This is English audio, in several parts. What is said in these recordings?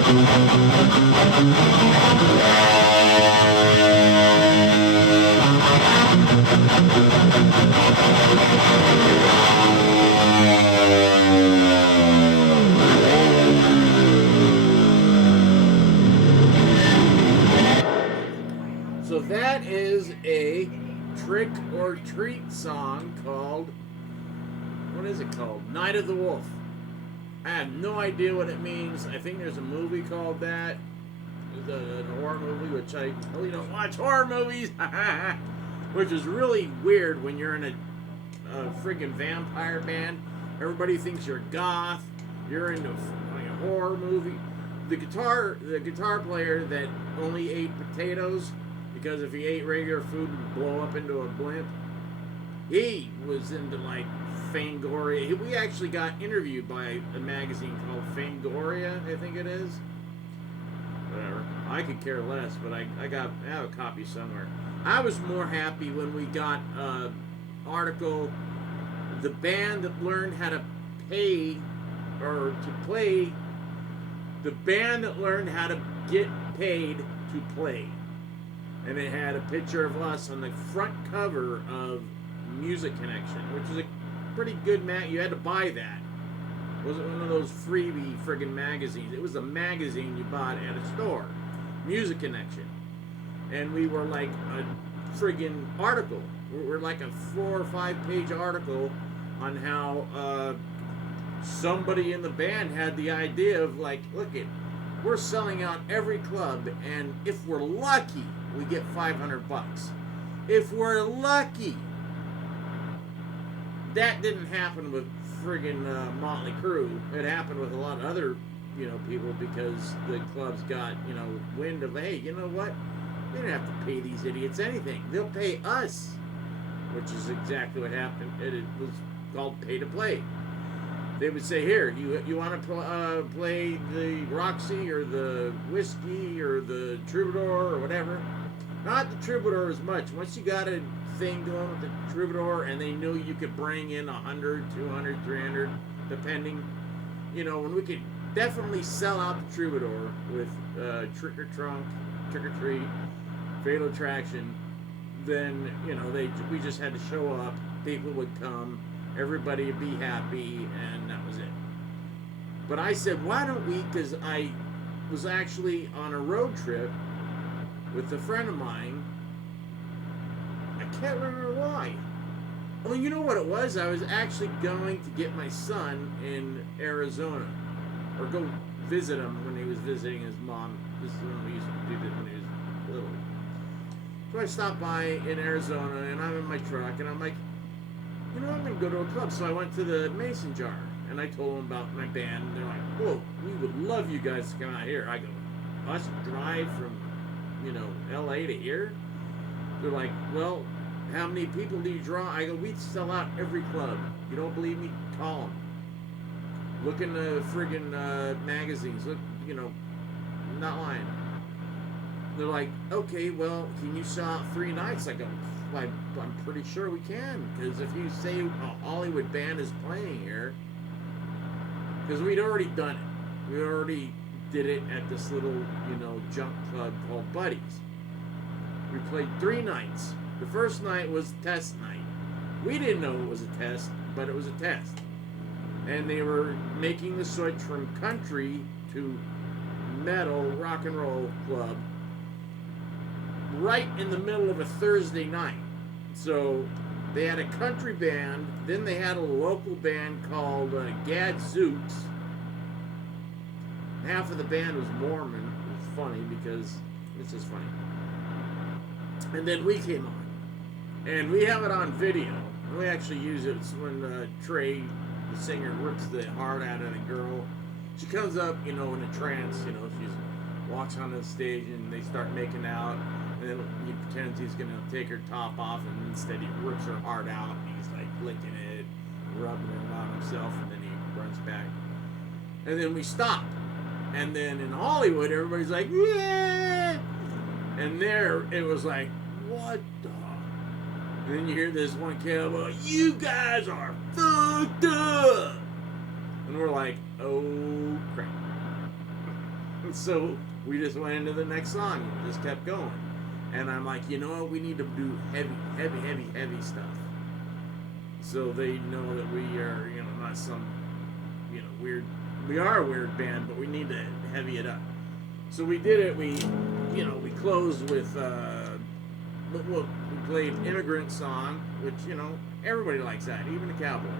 So that is a Trick or Treat song called, what is it called? Night of the Wolf. I have no idea what it means. I think there's a movie called that. It's a horror movie, which I really don't watch horror movies. Which is really weird when you're in a friggin' vampire band. Everybody thinks you're goth. You're into like a horror movie. The guitar player that only ate potatoes, because if he ate regular food, he'd blow up into a blimp. He was into like Fangoria. We actually got interviewed by a magazine called Fangoria, I think it is. Whatever. I could care less, but I have a copy somewhere. I was more happy when we got an article, the band that learned how to pay or to play, the band that learned how to get paid to play. And it had a picture of us on the front cover of Music Connection, which is a pretty good you had to buy that. It wasn't one of those freebie friggin' magazines. It was a magazine you bought at a store. Music Connection. And we were like a friggin' article. We're like a 4 or 5 page article on how somebody in the band had the idea of like, look we're selling out every club, and if we're lucky, we get $500. If we're lucky. That didn't happen with friggin' Motley Crue. It happened with a lot of other, people, because the clubs got, wind of, hey, you know what? We don't have to pay these idiots anything. They'll pay us, which is exactly what happened. It was called pay to play. They would say, here, you want to play the Roxy or the Whiskey or the Troubadour or whatever. Not the Troubadour as much. Once you got a thing going with the Troubadour and they knew you could bring in 100, 200, 300, depending, when we could definitely sell out the Troubadour with Trick or Trunk, Trick or Treat, Fatal Attraction, then, we just had to show up, people would come, everybody would be happy, and that was it. But I said, why don't we, because I was actually on a road trip with a friend of mine. I can't remember why. Oh, you know what it was? I was actually going to get my son in Arizona, or go visit him when he was visiting his mom. This is when we used to do this when he was little. So I stopped by in Arizona, and I'm in my truck, and I'm like, I'm going to go to a club. So I went to the Mason Jar, and I told them about my band, and they're like, whoa, we would love you guys to come out here. I go, us drive from, LA to here? They're like, well, how many people do you draw? I go, we sell out every club. You don't believe me? Call them. Look in the friggin' magazines. Look, not lying. They're like, okay, well, can you sell out 3 nights? I go, I'm pretty sure we can, because if you say a Hollywood band is playing here, because we'd already done it. We already did it at this little, junk club called Buddies. We played 3 nights. The first night was test night. We didn't know it was a test, but it was a test. And they were making the switch from country to metal rock and roll club right in the middle of a Thursday night. So they had a country band, then they had a local band called Gadzooks. Half of the band was Mormon. It was funny because it's just funny. And then we came on. And we have it on video. And we actually use it. It's when Trey, the singer, rips the heart out of the girl. She comes up, in a trance, she walks onto the stage and they start making out. And then he pretends he's going to take her top off, and instead he rips her heart out. And he's like licking it, rubbing it on himself, and then he runs back. And then we stop. And then in Hollywood, everybody's like, yeah! And there, it was like, what the? And then you hear this one cowboy, you guys are fucked up! And we're like, oh, crap. So we just went into the next song and just kept going. And I'm like, you know what? We need to do heavy stuff. So they know that we are, you know, not some, you know, weird. We are a weird band, but we need to heavy it up. So we did it. We, you know, we closed with, we played Immigrant Song, which, you know, everybody likes that, even the Cowboys.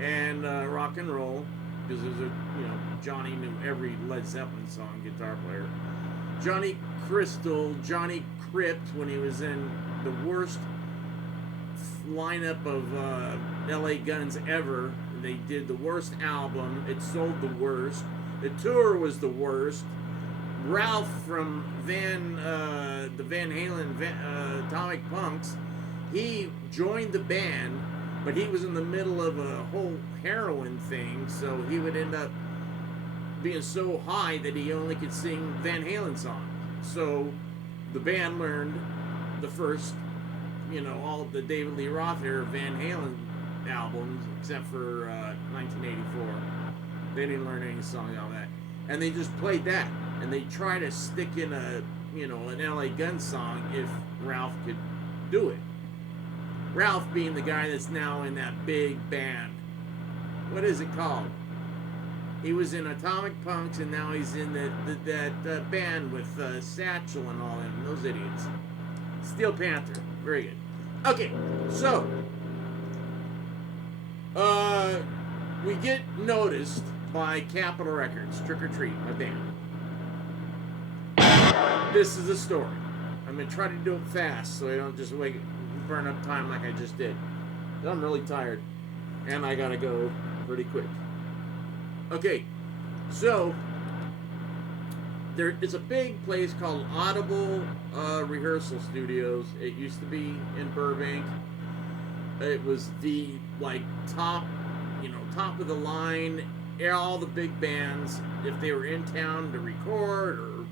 And Rock and Roll, because there's a, you know, Johnny knew every Led Zeppelin song, guitar player. Johnny Crystal, Johnny Crypt, when he was in the worst lineup of LA Guns ever. They did the worst album. It sold the worst. The tour was the worst. Ralph from the Van Halen Atomic Punks, he joined the band, but he was in the middle of a whole heroin thing, so he would end up being so high that he only could sing Van Halen songs. So the band learned the first, you know, all the David Lee Roth era Van Halen albums, except for 1984. They didn't learn any songs out of that. And they just played that. And they try to stick in a, you know, an LA Guns song if Ralph could do it. Ralph being the guy that's now in that big band. What is it called? He was in Atomic Punks, and now he's in that band with Satchel and all them, those idiots. Steel Panther. Very good. Okay, so we get noticed by Capitol Records, Trick or Treat, my band. This is the story. I'm going to try to do it fast so I don't just burn up time like I just did. I'm really tired, and I got to go pretty quick. Okay, so there is a big place called Audible Rehearsal Studios. It used to be in Burbank. It was the, like, top of the line. All the big bands, if they were in town to record, or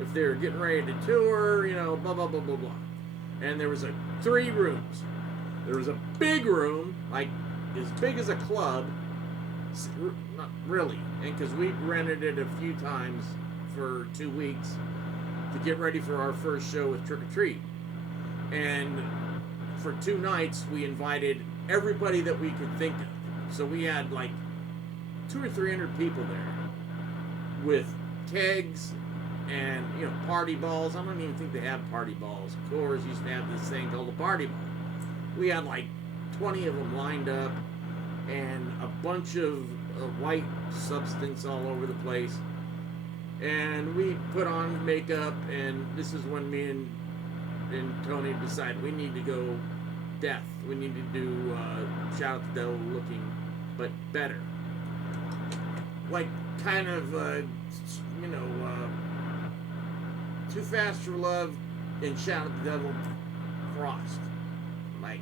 if they were getting ready to tour, you know, blah, blah, blah, blah, blah. And there was 3 rooms. There was a big room, like, as big as a club. Not really. And because we rented it a few times for 2 weeks to get ready for our first show with Trick or Treat. And for 2 nights, we invited everybody that we could think of. So we had like 200 or 300 people there with kegs and, you know, party balls. I don't even think they have party balls. Coors used to have this thing called a party ball. We had like 20 of them lined up and a bunch of white substance all over the place. And we put on makeup, and this is when me and Tony decided we need to go death. We need to do Shout at the Devil looking, but better. Like kind of, you know, Too Fast for Love and Shout at the Devil crossed. Like,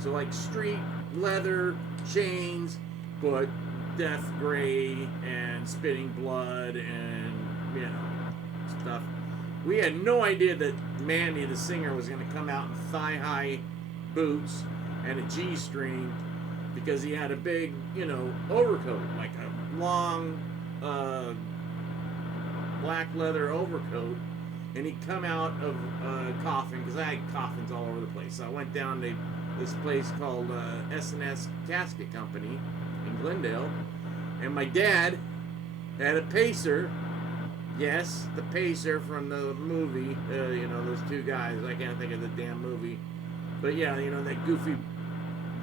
so like street leather, chains, but death gray and spitting blood and, you know, stuff. We had no idea that Mandy, the singer, was going to come out in thigh-high boots and a G-string, because he had a big, you know, overcoat, like a long black leather overcoat, and he'd come out of a coffin, because I had coffins all over the place. So I went down to this place called S&S Casket Company in Glendale, and my dad had a pacer. Yes, the pacer from the movie, you know, those 2 guys. I can't think of the damn movie. But yeah, you know, that goofy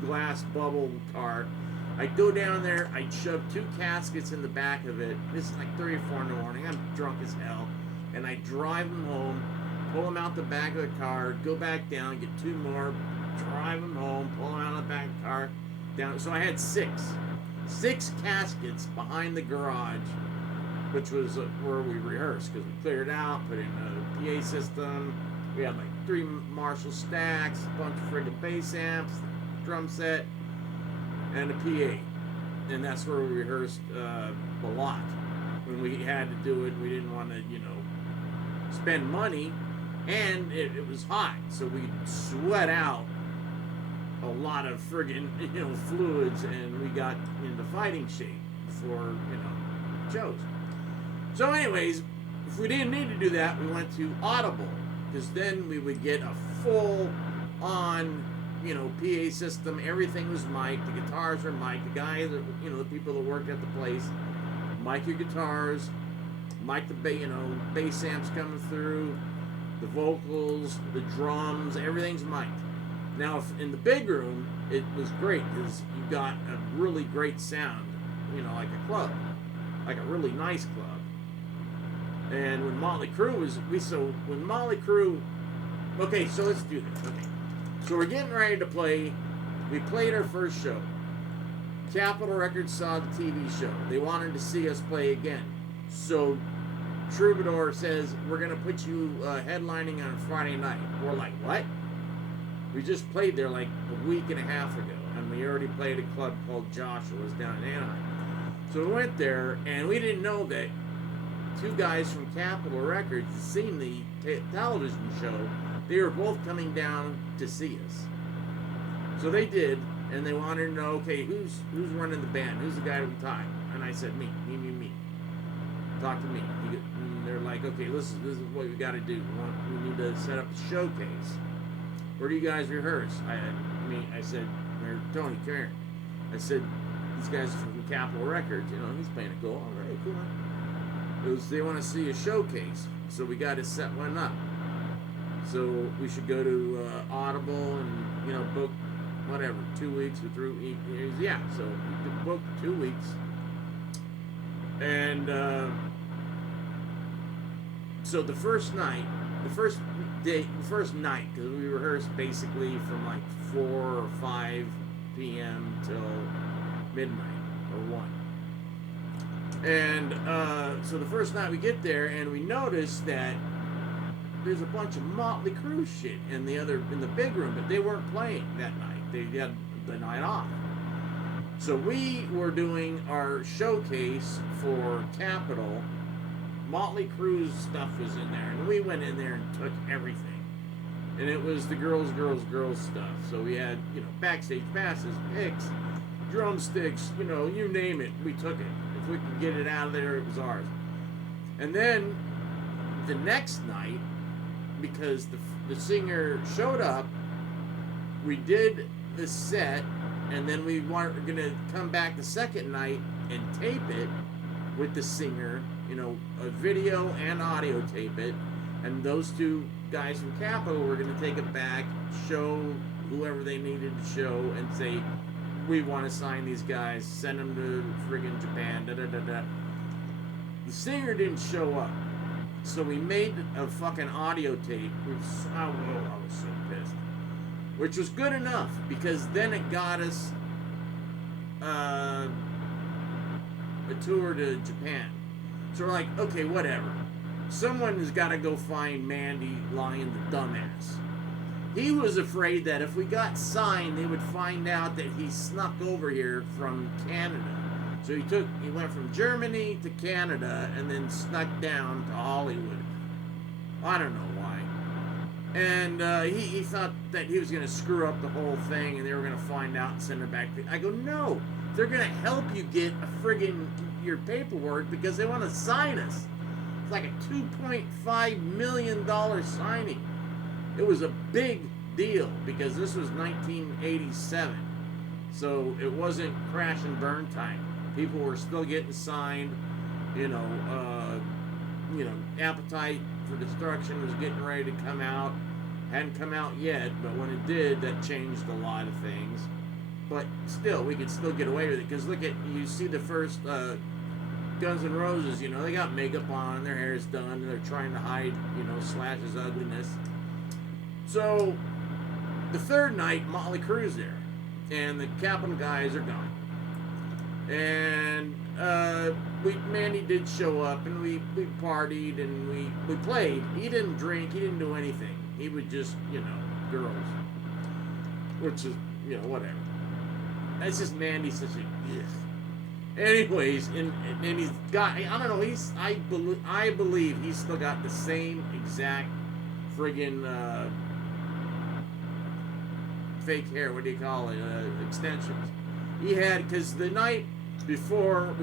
glass bubble car. I'd go down there, I'd shove 2 caskets in the back of it. This is like 3 or 4 in the morning. I'm drunk as hell. And I'd drive them home, pull them out the back of the car, go back down, get 2 more, drive them home, pull them out of the back of the car, down. So I had 6 caskets behind the garage, which was where we rehearsed, because we cleared out, put in a PA system. We had like 3 Marshall stacks, a bunch of friggin' bass amps, drum set, and a PA. And that's where we rehearsed a lot. When we had to do it, we didn't want to, you know, spend money, and it was hot, so we'd sweat out a lot of friggin', you know, fluids, and we got into fighting shape for, you know, shows. So anyways, If we didn't need to do that, we went to Audible, because then we would get a full-on, you know, PA system. Everything was mic'd. The guitars were mic'd. The guys, you know, the people that worked at the place, mic your guitars, mic the, you know, bass amps coming through, the vocals, the drums, everything's mic'd. Now, in the big room, it was great because you got a really great sound, you know, like a club, like a really nice club. And when Motley Crue was, when Motley Crue, okay, so let's do this. Okay, so we're getting ready to play. We played our first show. Capitol Records saw the TV show. They wanted to see us play again. So Troubadour says, we're going to put you headlining on Friday night. We're like, what? We just played there like a week and a half ago, and we already played a club called Joshua's down in Anaheim. So we went there, and we didn't know that two guys from Capitol Records had seen the television show. They were both coming down to see us. So they did, and they wanted to know, okay, who's running the band? Who's the guy we tied? And I said, me. Talk to me. And they're like, okay, this is what we got to do. We need to set up a showcase. Where do you guys rehearse? I said, Tony, come here. I said, these guys are from Capitol Records. You know, he's playing a goal. All right, cool. They want to see a showcase, so we got to set one up. So we should go to Audible and, you know, book whatever, 2 weeks or 3 weeks. Yeah, so we booked 2 weeks. And so the first night, because we rehearsed basically from like 4 or 5 p.m. till midnight or 1. And so the first night we get there, and we notice that there's a bunch of Motley Crue shit in the big room, but they weren't playing that night. They had the night off. So we were doing our showcase for Capitol. Motley Crue's stuff was in there, and we went in there and took everything. And it was the girls stuff. So we had, you know, backstage passes, picks, drumsticks, you know, you name it, we took it. If we could get it out of there, it was ours. And then the next night, because the singer showed up, we did the set, and then we were going to come back the second night and tape it with the singer, you know, a video and audio tape it, and those two guys from Capitol were going to take it back, show whoever they needed to show, and say, we want to sign these guys, send them to friggin' Japan, da-da-da-da. The singer didn't show up, so we made a fucking audio tape. I was so pissed. Which was good enough, because then it got us a tour to Japan. So we're like, okay, whatever. Someone has got to go find Mandy lying the dumbass. He was afraid that if we got signed, they would find out that he snuck over here from Canada. So he went from Germany to Canada and then snuck down to Hollywood. I don't know why. And he thought that he was going to screw up the whole thing and they were going to find out and send it back. I go, no. They're going to help you get your paperwork because they want to sign us. It's like a $2.5 million signing. It was a big deal because this was 1987. So it wasn't crash and burn time. People were still getting signed. You know, Appetite for Destruction was getting ready to come out. Hadn't come out yet, but when it did, that changed a lot of things. But still, we could still get away with it. Because you see the first Guns N' Roses, you know, they got makeup on, their hair's done, and they're trying to hide, you know, Slash's ugliness. So, the third night, Motley Crue's there. And the Capitol guys are gone. And Mandy did show up, and we partied, and we played. He didn't drink, he didn't do anything. He would just, you know, girls. Which is, you know, whatever. That's just Mandy such a, ugh. Anyways, and he's got, I don't know, I believe he's still got the same exact friggin' fake hair, what do you call it, extensions. He had, because the night before